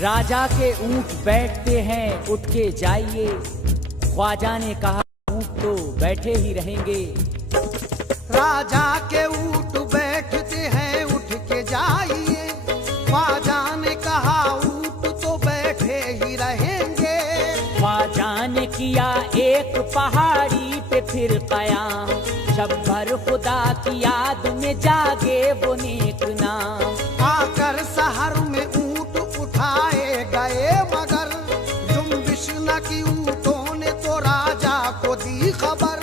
राजा के ऊंट बैठते हैं उठ के जाइए, ख्वाजा ने कहा ऊंट तो बैठे ही रहेंगे। राजा के ऊंट बैठते हैं उठ के जाइए, ख्वाजा ने कहा ऊंट तो बैठे ही रहेंगे। ख्वाजा ने किया एक पहाड़ी पे फिर कयाम, शब भर खुदा की याद में जागे वो नेक नाम। आकर शहर में ऊंट उठाए गए मगर जुम्बिश न की ऊंटों ने तो राजा को दी खबर।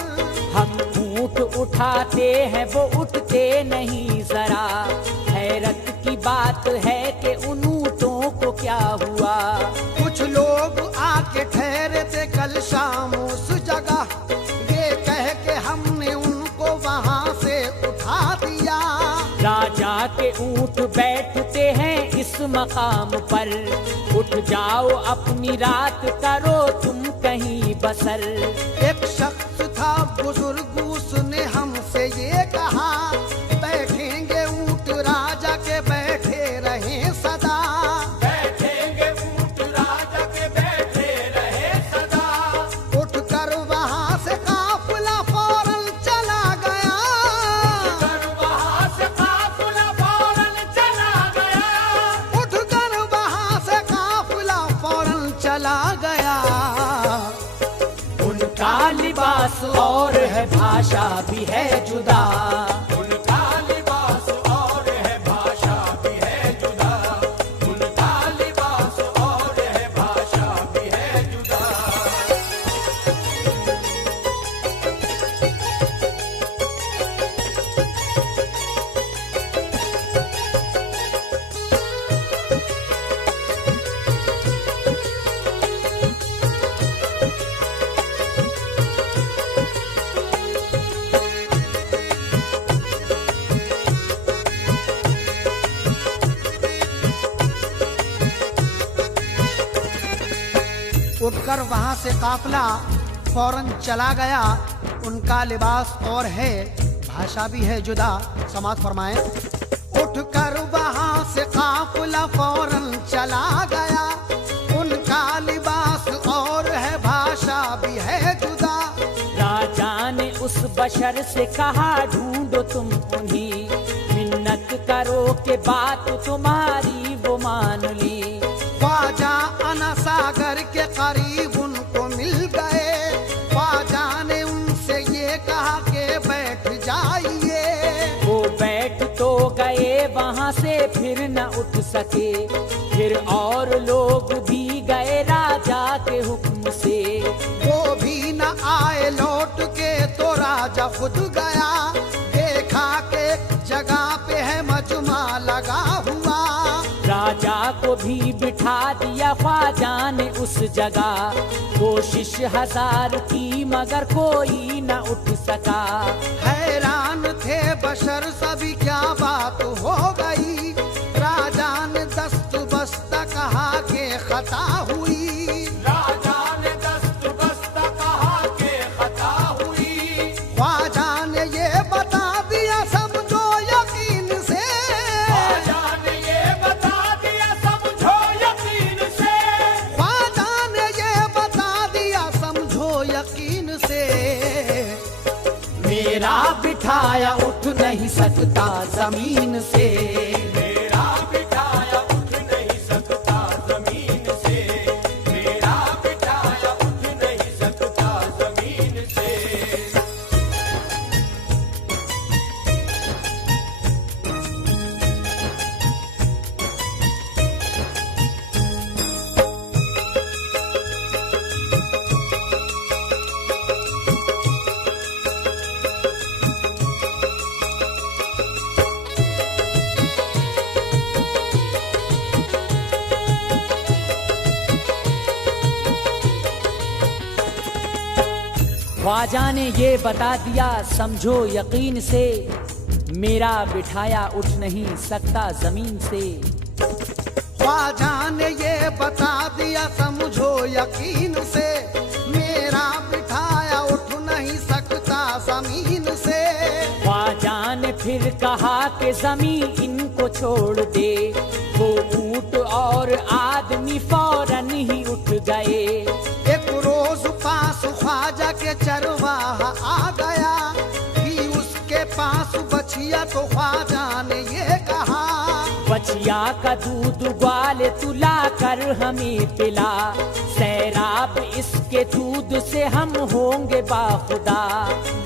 हम ऊंट उठाते हैं वो उठते नहीं जरा, हैरत की बात है कि उन ऊंटों को क्या हुआ। कुछ लोग आके ठहरे थे कल शाम उस जगह, ये कह के हमने उनको वहां से उठा दिया। राजा के ऊंट बैठते हैं इस मकाम पर, उठ जाओ अपनी रात करो तुम कहीं बसर। एक शख्स था बुजुर्ग, उसने हमसे ये कहा, बैठेंगे ऊंट राजा के बैठे रहे सदा। बैठेंगे ऊंट राजा के बैठे रहे सदा। उठकर वहां से काफिला फौरन चला गया। उठकर वहां से काफिला फौरन चला गया। उठकर वहां से काफिला फौरन चला गया। उनका लिबास और है भाषा भी है जुदा, उनका लिबास और है भाषा भी है जुदा। उनका लिबास और है भाषा भी है जुदा। उठकर वहां से काफिला फौरन चला गया। उनका लिबास और है भाषा भी है जुदा। समाज फरमाएं। उठकर वहां से काफिला फौरन चला गया। उनका लिबास और है भाषा भी है जुदा। राजा ने उस बशर से कहा ढूंढो तुम उन्हीं, मिन्नत करो के बात तुम्हारी वो मान ली। ख्वाजा अना सागर के करीब उनको मिल गए। ख्वाजा ने उनसे ये कहा कि बैठ जाइए। वो बैठ तो गए वहां से फिर न उठ सके, फिर और लोग भी गए राजा के हुक्म से। वो भी न आए लौट के तो राजा खुद गया। देखा के जगह पे है मजमा लगा हुआ। राजा को भी बिठा दिया ख्वाजा ने उस जगह, कोशिश हजार की मगर कोई न उठ सका। हैरान थे बशर सभी क्या बात हो गई। राजा ने दस्त बस्ता कहा कि खता हुई। राजा ने दस्त बस्ता कहा कि खता हुई। ख्वाजा ने ये बता दिया समझो यकीन से। ख्वाजा ने ये बता दिया समझो यकीन से। ख्वाजा ने ये बता दिया समझो यकीन से। मेरा बिठाया उठ नहीं सकता जमीन से। मेरा बिठाया उठ नहीं सकता जमीन से। मेरा बिठाया उठ नहीं सकता जमीन से। ख्वाजा ने ये बता दिया समझो यकीन से, मेरा बिठाया उठ नहीं सकता जमीन से। ख्वाजा ने ये बता दिया समझो यकीन से, मेरा बिठाया उठ नहीं सकता जमीन से। ख्वाजा ने फिर कहा कि जमीन इनको छोड़ दे। वो ऊंट और आदमी फौरन ही उठ गए। एक रोज पास ख्वाजा के चरवाहा आ गया कि उसके पास बछिया, तो ख्वाजा ने ये कहा, बछिया का दूध ग्वाले तुला कर हमें पिला, सैराब इसके दूध से हम होंगे बाखुदा।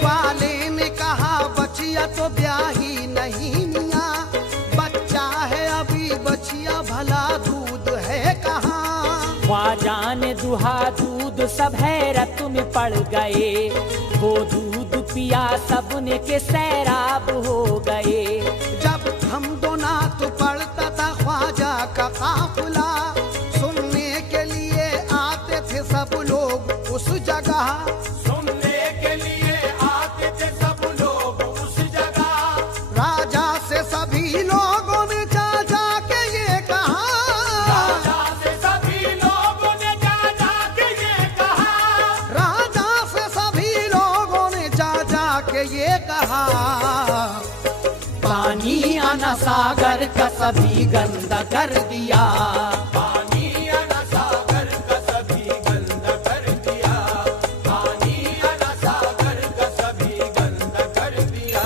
ग्वाले ने कहा, बछिया तो ब्याही नहीं मिया, बच्चा है अभी बछिया, भला दूध है कहाँ। ख्वाजा ने दुहा दूध, सब हैरत में पड़ गए। वो दूध पिया सबने के सैराब हो गए। जब हम दो नात पढ़ता था ख्वाजा का काफिला, सुनने के लिए आते थे सब लोग उस जगह। सुनने के लिए आते थे सब लोग उस जगह। राजा से सभी लोगों ने जा जा के ये कहा, राजा से सभी लोगों ने जा जा के ये कहा। राजा से सभी लोगों ने जा जा के ये कहा, पानी आना सागर का सभी गंदा कर दिया। पानी आना सागर का सभी गंदा कर दिया। पानी आना सागर का सभी गंदा कर दिया।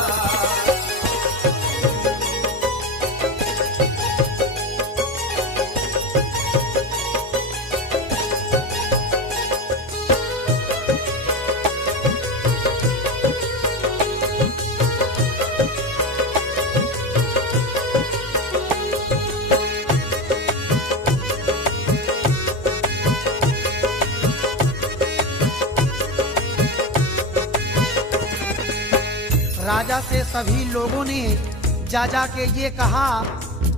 राजा से सभी लोगों ने जा जा के ये कहा,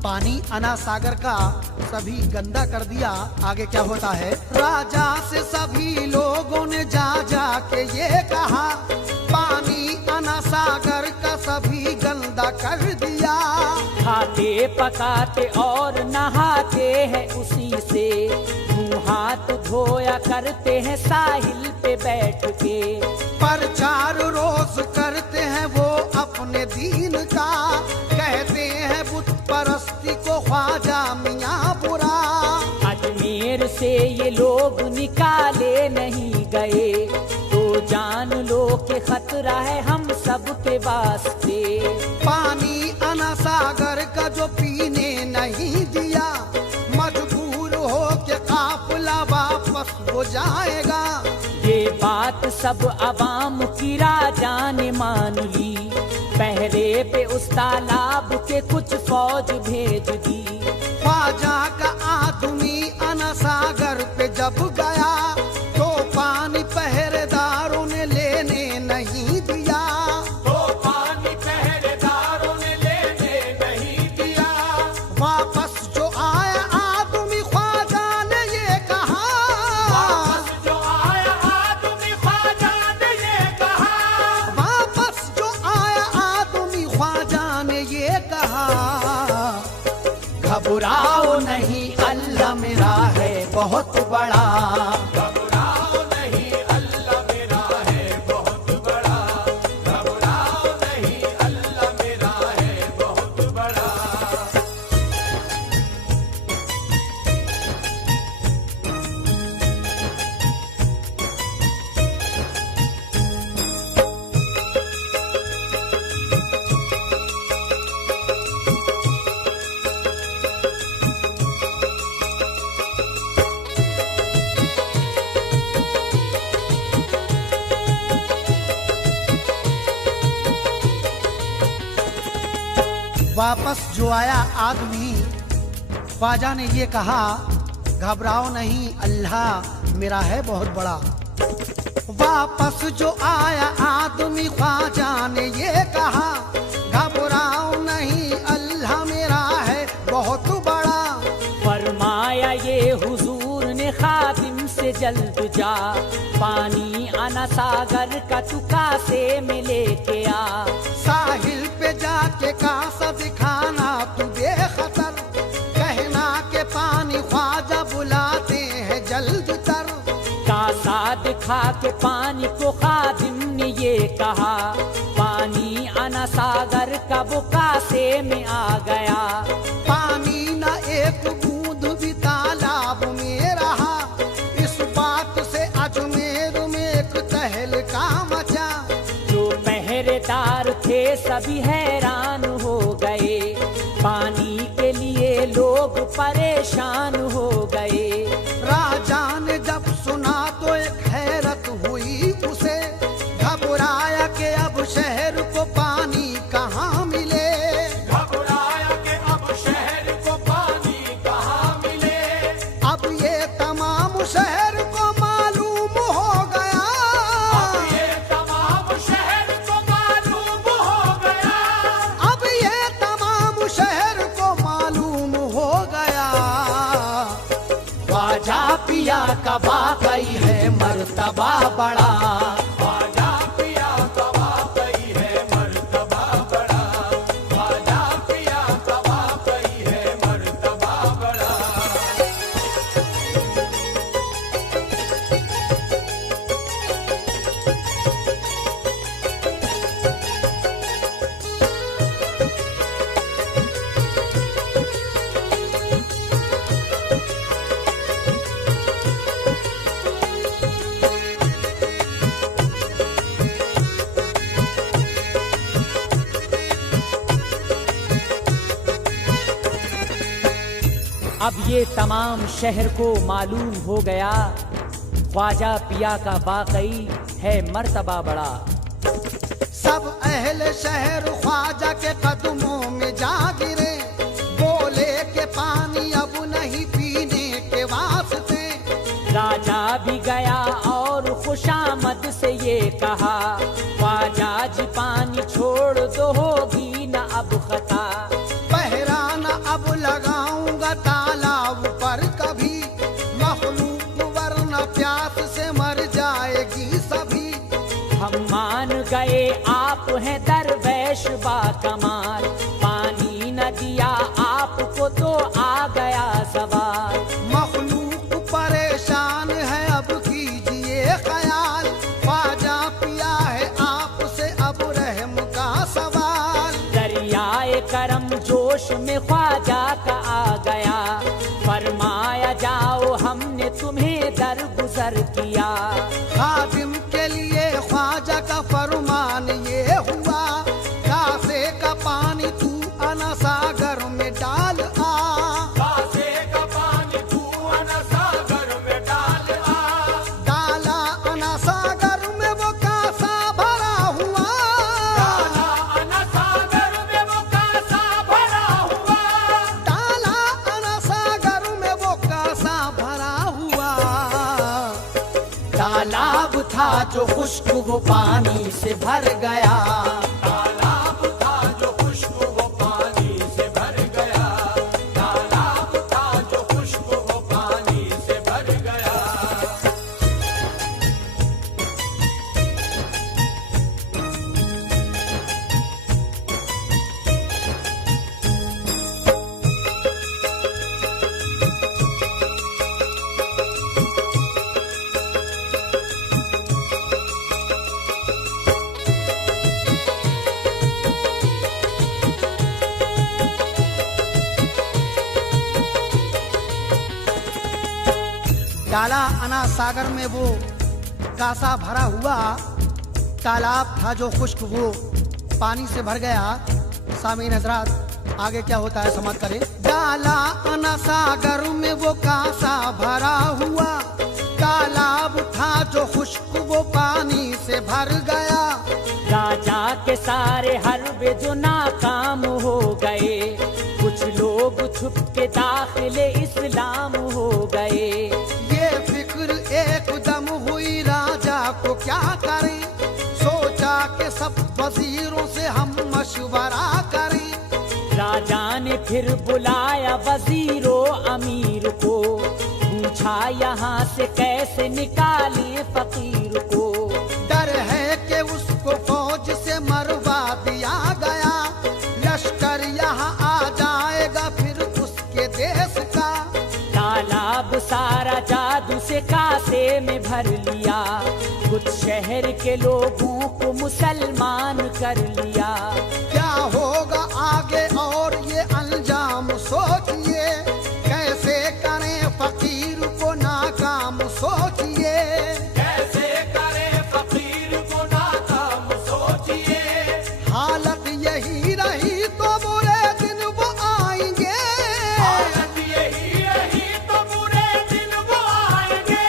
पानी अना सागर का सभी गंदा कर दिया। आगे क्या होता है, राजा से सभी लोगों ने जा जा के ये कहा, पानी अना सागर का सभी गंदा कर दिया। खाते पकाते और नहाते हैं उसी से, मुँह हाथ धोया करते हैं साहिल पे बैठ के। प्रचार रोज करते हैं वो अपने दीन का, कहते हैं बुत परस्ती को ख्वाजा मियाँ बुरा। अजमेर से ये लोग निकाले नहीं गए, तो जान लो कि खतरा है हम सब के वास्ते। पानी अना सागर का जो पीने नहीं दिया, मजबूर हो के काफिला वापस हो जाएगा। ये बात सब अवाम की राजा ने मान ली, पहरे पे उस तालाब के कुछ फौज भेज दी। ख्वाजा का आदमी अना सागर पे जब गया, तो पानी पहरेदारों ने लेने नहीं दिया। तो पानी पहरेदारों ने लेने नहीं दिया। वापस जो आया आदमी ख्वाजा ने ये कहा, वापस जो आया आदमी ख्वाजा ने ये कहा। वापस जो आया आदमी ख्वाजा ने ये कहा, घबराओ नहीं अल्लाह मेरा है बहुत बड़ा। घबराओ नहीं अल्लाह मेरा है बहुत बड़ा। घबराओ नहीं अल्लाह मेरा है बहुत बड़ा। वापस जो आया आदमी, ख्वाजा ने ये कहा, घबराओ नहीं अल्लाह मेरा है बहुत बड़ा। वापस जो आया आदमी, ख्वाजा ने ये कहा, घबराओ नहीं अल्लाह मेरा है बहुत बड़ा। फरमाया ये हुजूर ने खादिम से जल्द जा, पानी आना सागर का चुका से में लेके आ। साहिल पे जाके कासा दिखाना तू बेखतर, कहना के पानी ख्वाजा बुलाते हैं जल्द तर। कासा दिखा के पानी को खादिम ने ये कहा, पानी आना न सागर का वो कासे में आ गया। पानी न एक बूंद भी तालाब में रहा, इस बात से अजमेर में एक तहलका मचा। जो पहरेदार थे सभी हैरान हो गए, पानी के लिए लोग परेशान हो गए। राजा ने जब सुना तो एक हैरत हुई उसे, घबराया कि अब शहर को पानी कहाँ मिले। घबराया कि अब शहर को पानी कहाँ मिले। अब ये तमाम शहर को मालूम हो गया। अब ये तमाम शहर को मालूम हो गया। अब ये तमाम शहर को मालूम हो गया। ख्वाजा पिया का वाकई है मर्तबा बड़ा। ख्वाजा पिया का वाकई है मर्तबा बड़ा। ख्वाजा पिया का वाकई है मर्तबा बड़ा। अब ये तमाम शहर को मालूम हो गया, ख्वाजा पिया का वाकई है मर्तबा बड़ा। सब अहले शहर ख्वाजा के कदमों में जा गिरे, बोले के पानी अब नहीं पीने के वास्ते। राजा भी गया और खुशामद से ये कहा, ख्वाजा जी पानी छोड़ दो होगी न अब खता। पहरा न अब लगाऊंगा तालाब पर कभी, मखलूक वरना प्यास से मर जाएगी सभी। हम मान गए आप हैं दरवेश बा कमाल, पानी न दिया आपको तो आ गया सवाल। मखलूक परेशान है अब कीजिए ख्याल, ख्वाजा पिया है आपसे अब रहम का सवाल। दरियाए करम जोश में ख्वाजा का आ गया, फरमाया जाओ हमने तुम्हें दरगुजर किया। खादिम के लिए ख्वाजा का फरमान ये हुआ, कासे का पानी तू अना सागर में डाल आ। कासे का पानी तू अना सागर में डाल आ। डाला अना सागर में वो कासा भरा हुआ। डाला अना सागर में वो कासा भरा हुआ। डाला अना सागर में वो कासा भरा हुआ। तालाब था जो खुश्क वो पानी से भर गया। तालाब था जो खुश्क वो पानी से भर गया। तालाब था जो खुश्क वो पानी से भर गया। डाला अना सागर में वो कासा भरा हुआ। तालाब था जो खुश्क वो पानी से भर गया। सामीन हजरात आगे क्या होता है समाप्त करें। डाला अना सागर में वो कासा भरा हुआ। तालाब था जो खुश्क वो पानी से भर गया। राजा के सारे हरबे जो नाकाम हो गए, कुछ लोग छुप के दाखिले इस्लाम हो गए। ये फिक्र एकदम हुई राजा को क्या करें, सोचा कि सब वजीरों से हम मशवरा करें। राजा ने फिर बुलाया वजीरों अमीर को, पूछा यहाँ से कैसे निकाले फकीर को। डर है कि उसको फौज से मरवा दिया गया, लश्कर यहाँ आ जाएगा फिर उसके देश का। तालाब सारा जादू से कासे में भर लिया, खुद शहर के लोगों को मुसलमान कर लिया। क्या होगा आगे और ये अंजाम सोचिए, कैसे करें फकीर को नाकाम सोचिए। कैसे करें फकीर को नाकाम सोचिए। हालत यही रही तो बुरे दिन वो आएंगे। हालत यही रही तो बुरे दिन वो आएंगे।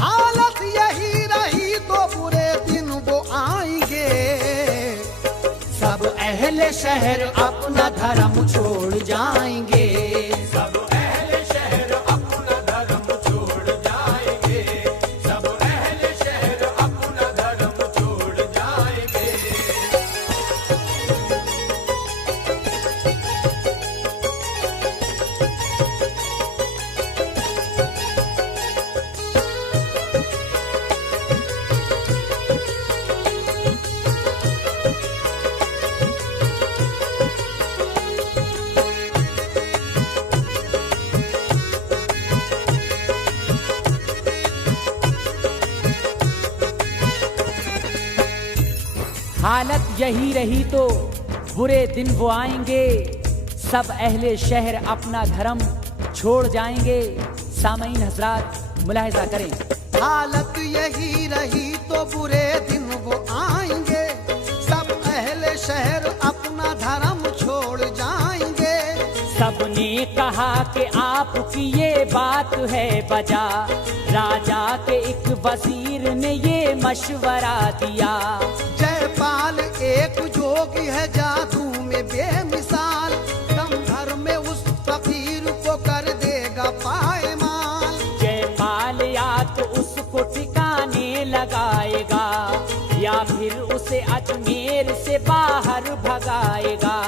हालत यही रही तो बुरे दिन वो आएंगे। सब अहले शहर अपना धर्म छोड़ जाएंगे। सब अहले शहर अपना धर्म छोड़ जाएंगे। सब अहले शहर अपना धर्म छोड़ जाएंगे। हालत यही रही तो बुरे दिन वो आएंगे। सब अहले शहर अपना धर्म छोड़ जाएंगे। सामईन हजरात मुलाहिजा करें, हालत यही रही तो बुरे दिन वो आएंगे। सब अहले शहर अपना धर्म छोड़ जाएंगे। सबने कहा कि आपकी ये बात है बजा। राजा के एक वजीर ने ये मशवरा दिया। जयपाल एक जोगी है जादू में बेमिसाल, दम भर में उस फकीर को कर देगा पायमाल। जयपाल या तो उसको ठिकाने लगाएगा या फिर उसे अजमेर से बाहर भगाएगा।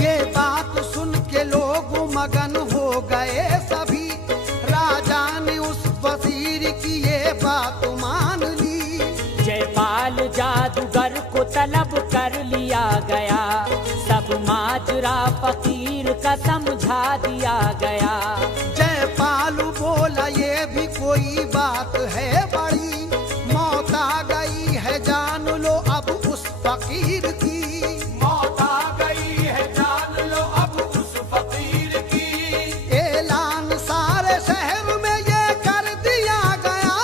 ये बात सुन के लोग मगन हो गए सभी। राजा ने उस वजीर की ये बात मान ली। जयपाल जादूगर को तलब कर लिया गया। सब माजरा फकीर का समझा दिया गया। जयपाल बोला ये भी कोई बात है बड़ी, मौत आ गई है जान लो अब उस फकीर की। मौत आ गई है जान लो अब उस फकीर की। ऐलान सारे शहर में ये कर दिया गया।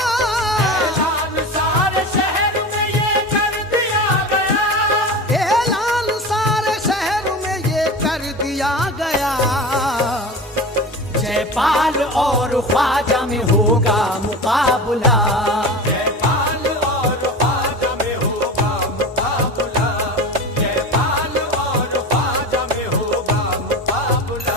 ऐलान सारे शहर में ये कर दिया गया। ऐलान सारे शहर में ये कर दिया गया। जयपाल और ख्वाजा में होगा मुकाबला। जयपाल और ख्वाजा में होगा मुकाबला। जयपाल और ख्वाजा में होगा मुकाबला।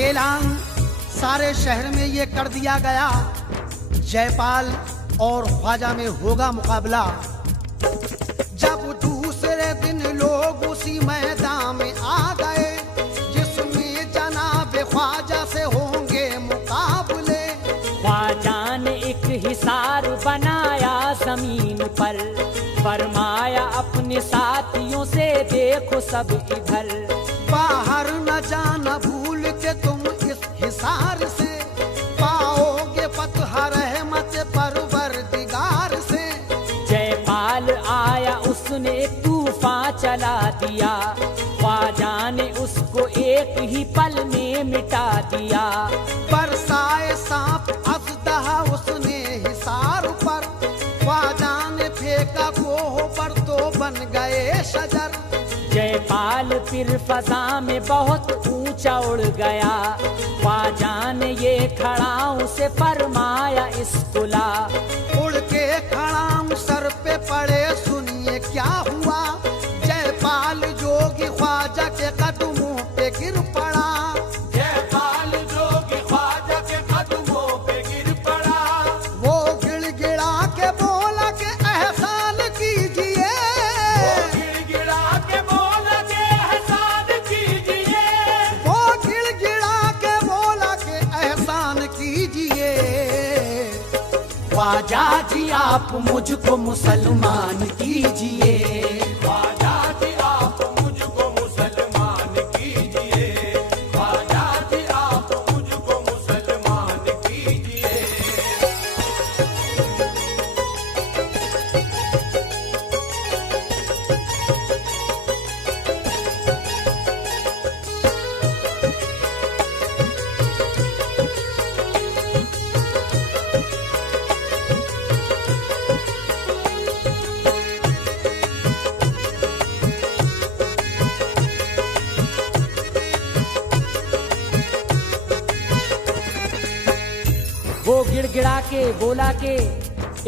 ऐलान सारे शहर में ये कर दिया गया। जयपाल और ख्वाजा में होगा मुकाबला। जब दूसरे दिन लोग उसी मैदान में आ गए जिसमें जनाब ख्वाजा से होंगे मुकाबले। ख्वाजा ने एक हिसार बनाया जमीन पर। फरमाया अपने साथियों से देखो सब इधर। बाहर न जाना भूल के तुम इस हिसार से, पाओगे फतह रहमत परवरदिगार से। जयपाल आया उसने तूफान चला दिया। ख्वाजा ने उसको एक ही पल में मिटा दिया। बरसाए सांप अजदहा उसने हिसार पर। ख्वाजा ने फेंका कोह पर तो बन गए शजर। जयपाल फिर फजा में बहुत ऊंचा उड़ गया। ख्वाजा ने ये खड़ाऊ से फरमाया इसको ला। उड़ के खड़ाम सर पे पड़े सुनिए क्या हुआ। जयपाल जोगी ख्वाजा के कदमों पे गिर पड़ा। जयपाल जोगी ख्वाजा के कदमों पे गिर पड़ा। वो गिड़गिड़ा के बोला के एहसान कीजिए। ख्वाजा जी आप मुझको मुसलमान कीजिए, ख्वाजा जी आप मुझको मुसलमान कीजिए, ख्वाजा जी आप मुझको मुसलमान कीजिए। वो गिड़गिड़ा के बोला के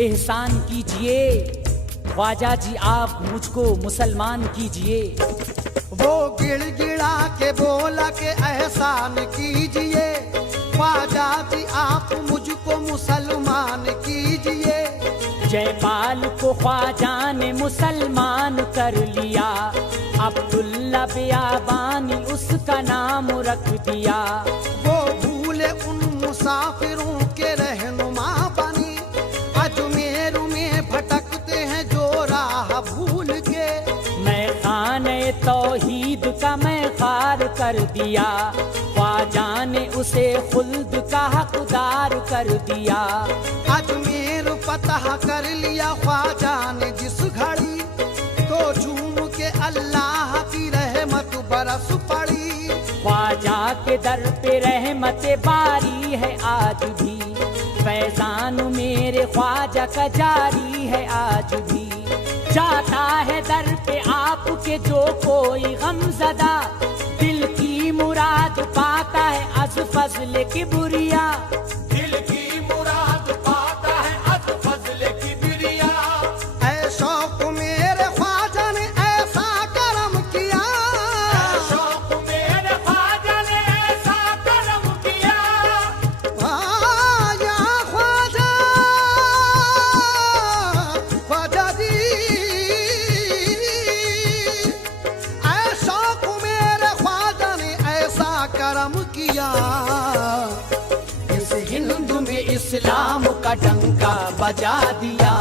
एहसान कीजिए, ख्वाजा जी आप मुझको मुसलमान कीजिए। वो गिड़गिड़ा के बोला के एहसान कीजिए, ख्वाजा जी आप मुझको मुसलमान कीजिए। जयपाल को ख्वाजा ने मुसलमान कर लिया, अब्दुल्ला बियाबानी उसका नाम रख दिया। वो भूले उन मुसाफिरों के रहनुमा बनी, अजमेर में भटकते हैं जो राह भूल के। मैं खाने तौहीद का मैं खार कर दिया, ख्वाजा ने उसे खुल्द का हकदार कर दिया। अजमेर फतह कर लिया ख्वाजा ने जिस घड़ी, तो झूम के अल्लाह की रहमत बरस पड़ी। ख्वाजा के दर पे रहमत बारी है आज भी, फैजान मेरे ख्वाजा का जारी है आज भी। जाता है दर पे आपके जो कोई गमज़दा, दिल की मुराद पाता है अज फजल किबरिया। दिल की मुराद पाता है अज फजल किबरिया। ऐ शौक मेरे ख्वाजा ने ऐसा करम किया, ऐ शौक मेरे ख्वाजा ने ऐसा करम किया। या ख्वाजा, ख्वाजा जी, ऐ शौक मेरे ख्वाजा ने ऐसा करम किया, इस हिंद में इस्लाम का डंका बजा दिया।